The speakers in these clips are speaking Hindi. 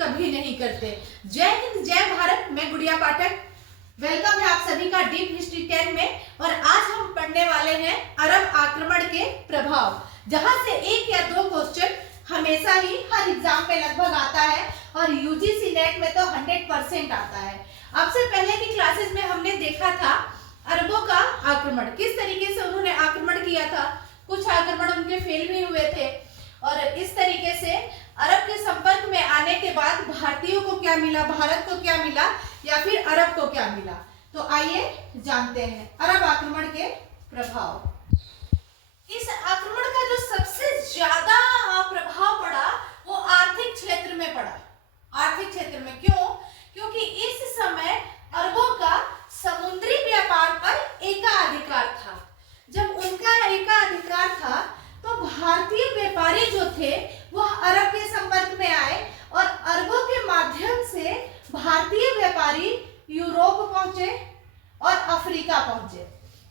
कभी नहीं करते। जय हिंद, जय भारत। मैं गुड़िया पाठक, वेलकम है आप सभी का डीप हिस्ट्री 10 में। और आज हम पढ़ने वाले हैं अरब आक्रमण के प्रभाव, जहां से एक या दो क्वेश्चन हमेशा ही हर एग्जाम में लगभग आता है और यूजीसी नेट में तो 100% आता है। अब से पहले की क्लासेस में हमने देखा था अरबों का आक्रमण, किस तरीके से उन्होंने आक्रमण किया था। कुछ आक्रमण उनके फेल भी हुए थे और इस तरीके से अरब के संपर्क में आने के बाद भारतीयों को क्या मिला, भारत को क्या मिला या फिर अरब को क्या मिला। तो आइए जानते हैं अरब आक्रमण के प्रभाव। इस आक्रमण का जो सबसे ज्यादा प्रभाव पड़ा वो आर्थिक क्षेत्र में पड़ा। आर्थिक क्षेत्र में क्यों? क्योंकि इस समय अरबों का समुद्री व्यापार पर एकाधिकार था। जब उनका एकाधिकार था तो भारतीय व्यापारी जो थे वह अरब के संपर्क में आए और अरबों के माध्यम से भारतीय व्यापारी यूरोप पहुंचे और अफ्रीका पहुंचे।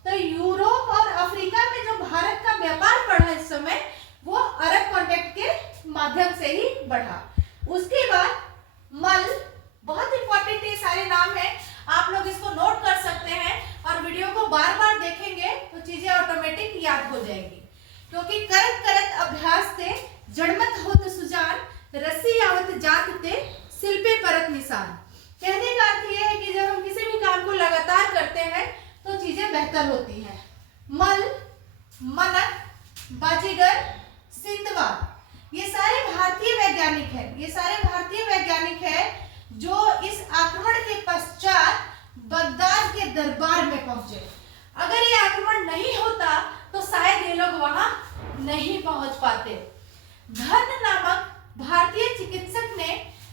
तो यूरोप और अफ्रीका में जो भारत का व्यापार बढ़ा इस समय वो अरब कॉन्टेक्ट के माध्यम से ही बढ़ा। उसके बाद मल, बहुत इंपॉर्टेंट ये सारे नाम हैं, आप लोग इसको नोट कर सकते हैं और वीडियो को बार बार देखेंगे तो चीजें ऑटोमेटिक याद हो जाएंगी। क्योंकि करत करत अभ्यास ते जड़मत होत सुजान, रस्सी आवत जात ते सिल पे परत निशान। कहने का अर्थ यह है कि जब हम किसी भी काम को लगातार करते हैं तो चीजें बेहतर होती हैं। मल, मनक, बाजीगर, सिंधवा, ये सारे भारतीय वैज्ञानिक हैं। ये सारे भारतीय वैज्ञानिक हैं जो इस आक्रमण के पश्चात बगदाद के दरबार में पहुंचे। अगर ये आक्रमण नहीं होता तो शायद ये लोग वहां नहीं पहुंच पाते। धन नामक भारतीय चिकित्सक ने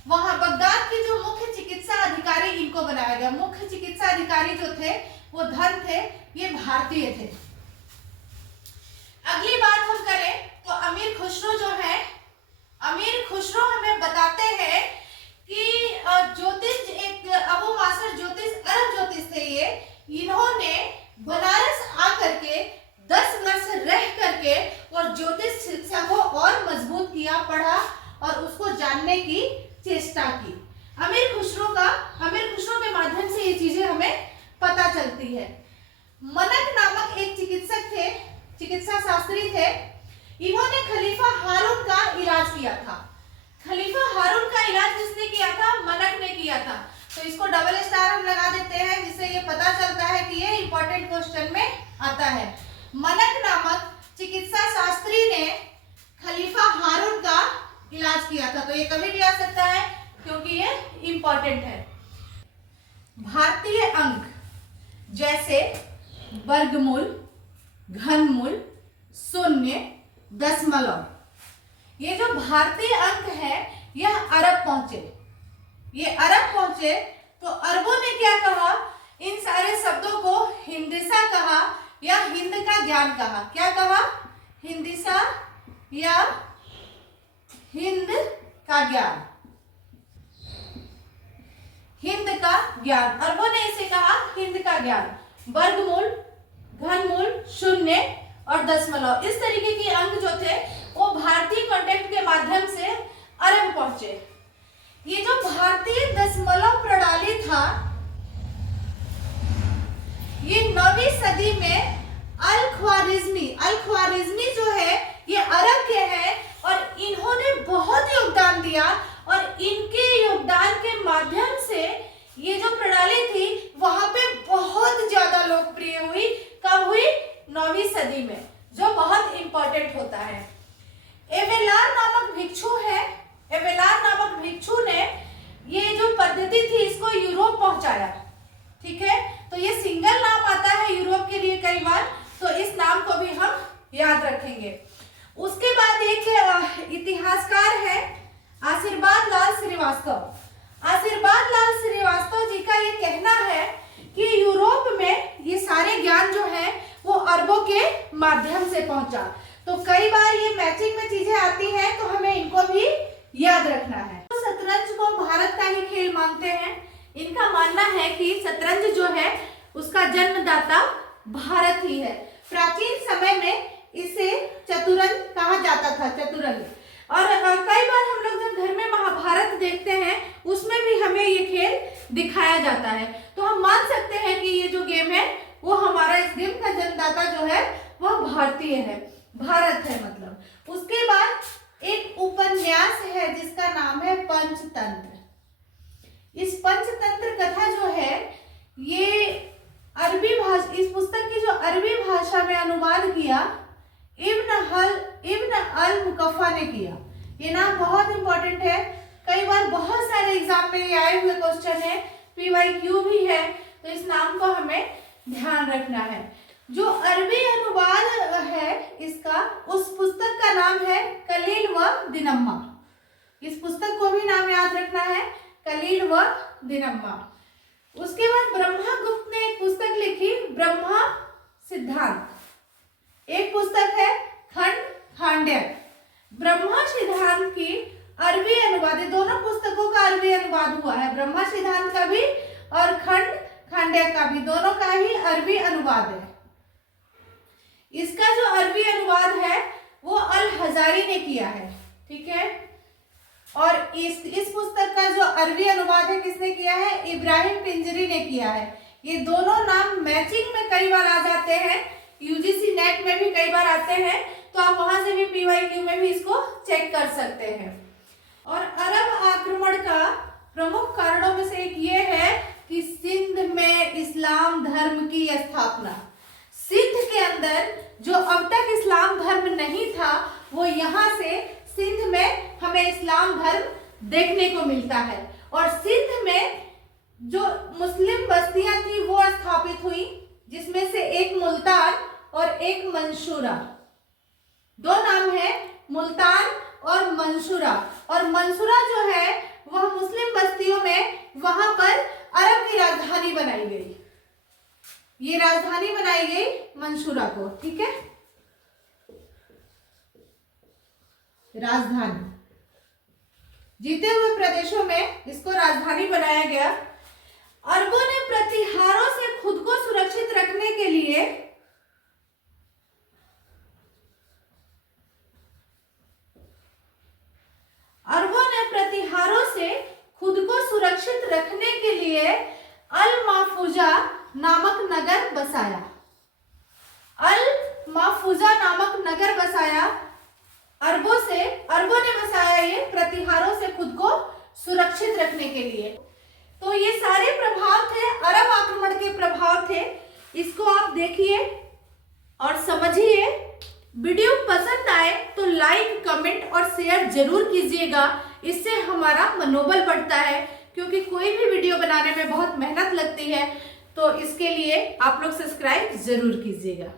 वहां बगदाद के जो मुख्य चिकित्सा अधिकारी इनको बनाया गया। मुख्य चिकित्सा अधिकारी जो थे वो धन थे, ये भारतीय थे। अगली बात हम करें तो अमीर खुसरो जो है, अमीर खुसरो हमें बताते हैं कि ज्योतिष एक अबू मासर ज्योतिष, अरब ज्योतिष थे ये। इन्होंने बनारस आकर के 10 वर्ष रह करके और ज्योतिष शिक्षा को और मजबूत किया, पढ़ा और उसको जानने की चेष्टा की। अमीर खुसरो के माध्यम से ये चीजें हमें पता चलती है। मनक नामक एक चिकित्सक थे, चिकित्सा शास्त्री थे। इन्होंने खलीफा हारून का इलाज किया था। खलीफा हारून का इलाज किसने किया था? मनक ने किया था। तो इसको डबल स्टार हम लगा देते हैं जिससे ये पता चलता है कि ये इंपॉर्टेंट क्वेश्चन में आता है। मनक नामक चिकित्सा शास्त्री ने खलीफा हारून का इलाज किया था। तो ये कभी भी आ सकता है क्योंकि ये इंपॉर्टेंट है। भारतीय अंक जैसे वर्गमूल, घनमूल, शून्य, दशमलव, ये जो भारतीय अंक है यह अरब पहुंचे। ये अरब पहुंचे तो अरबों ने क्या कहा? इन सारे शब्दों को हिंदिसा कहा या हिंद का ज्ञान कहा। क्या कहा? हिंदिसा या हिंद का ज्ञान, हिंद का ज्ञान। अरबों ने इसे कहा हिंद का ज्ञान। वर्गमूल, घनमूल, शून्य और दशमलव, इस तरीके के अंक जो थे वो भारतीय कॉन्टेक्ट के माध्यम से अरब पहुंचे। ये जो भारतीय दशमलव प्रणाली था ये 9वीं सदी में अल ख्वारिज्मी जो है ये अरब के हैं और इन्होंने बहुत योगदान दिया और इनके योगदान के माध्यम से ये जो प्रणाली थी वहां पे बहुत ज्यादा लोकप्रिय हुई। कब हुई? 9वीं सदी में, जो बहुत इंपॉर्टेंट होता है। एवेलार नामक भिक्षु है, एवेलार नामक भिक्षु ने ये जो पद्धति थी इसको यूरोप पहुंचाया। ठीक है, तो ये सिंगल नाम आता है यूरोप के लिए कई बार, तो इस नाम को भी हम याद रखेंगे। उसके बाद एक इतिहासकार है आशीर्वाद लाल श्रीवास्तव। आशीर्वाद लाल श्रीवास्तव जी का ये कहना है कि यूरोप में ये सारे ज्ञान जो है वो अरबों के माध्यम से पहुंचा। तो कई बार ये मैचिंग में चीजें आती हैं तो हमें इनको भी याद रखना है। तो शतरंज को भारत का ही खेल मानते हैं। इनका मानना है कि शतरंज जो है उसका जन्मदाता भारत ही है। प्राचीन समय में इसे चतुरंग कहा जाता था, चतुरंग। और कई बार हम लोग जब घर में महाभारत देखते हैं उसमें भी हमें ये खेल दिखाया जाता है। तो हम मान सकते हैं कि ये जो गेम है वो हमारा, इस गेम का जन्मदाता जो है वह भारतीय है, भारत है मतलब। उसके बाद एक उपन्यास है जिसका नाम है पंचतंत्र। इस पंचतंत्र कथा जो है ये अरबी भाषा, इस पुस्तक की जो अरबी भाषा में अनुवाद किया इब्न अल मुकफ़ा ने किया। ये नाम बहुत इंपॉर्टेंट है, कई बार बहुत सारे एग्जाम में ये आए हुए क्वेश्चन है, PYQ भी है, तो इस नाम को हमें ध्यान रखना है। जो अरबी अनुवाद है इसका, उस पुस्तक का नाम है कलील व दिनम्मा। इस पुस्तक को भी नाम याद रखना है, कलील व दिनम्मा। उसके बाद ब्रह्मगुप्त ने एक पुस्तक लिखी, ब्रह्मा सिद्धांत। एक पुस्तक है खंड खांड्यक। ब्रह्मा सिद्धांत की अरबी अनुवाद, दोनों पुस्तकों का अरबी अनुवाद हुआ है, ब्रह्मा सिद्धांत का भी और खंड खांड्यक का भी, दोनों का ही अरबी अनुवाद है। इसका जो अरबी अनुवाद है वो अल हजारी ने किया है, ठीक है। और इस पुस्तक का जो अरबी अनुवाद है किसने किया है, इब्राहिम पिंजरी ने किया है। ये दोनों नाम मैचिंग में कई बार आ जाते हैं, UGC नेट में भी कई बार आते हैं, तो आप वहां से भी PYQ में भी इसको चेक कर सकते हैं। और अरब आक्रमण का प्रमुख कारणों में से एक ये है कि सिंध में इस्लाम धर्म की स्थापना। सिंध के अंदर जो अब तक इस्लाम धर्म नहीं था, वो यहाँ से सिंध में हमें इस्लाम धर्म देखने को मिलता है। और सिंध में जो मुस्लिम बस्तियां थी वो स्थापित हुई, जिसमें से एक मुल्तान और एक मंसूरा। दो नाम है, मुल्तान और मंसूरा। और मंसूरा जो है वह मुस्लिम बस्तियों में, वहां पर अरब की राजधानी बनाई गई। ये राजधानी बनाई गई मंसूरा को, ठीक है, राजधानी। जीते हुए प्रदेशों में इसको राजधानी बनाया गया। अरबों ने प्रतिहारों से खुद को सुरक्षित रखने के लिए अल महफूजा नामक नगर बसाया। अल महफूजा नामक नगर बसाया अरबों ने बसाया ये प्रतिहारों से खुद को सुरक्षित रखने के लिए। तो ये सारे प्रभाव थे, अरब आक्रमण के प्रभाव थे। इसको आप देखिए और समझिए। वीडियो पसंद आए तो लाइक, कमेंट और शेयर जरूर कीजिएगा। इससे हमारा मनोबल बढ़ता है, क्योंकि कोई भी वीडियो बनाने में बहुत मेहनत लगती है। तो इसके लिए आप लोग सब्सक्राइब जरूर कीजिएगा।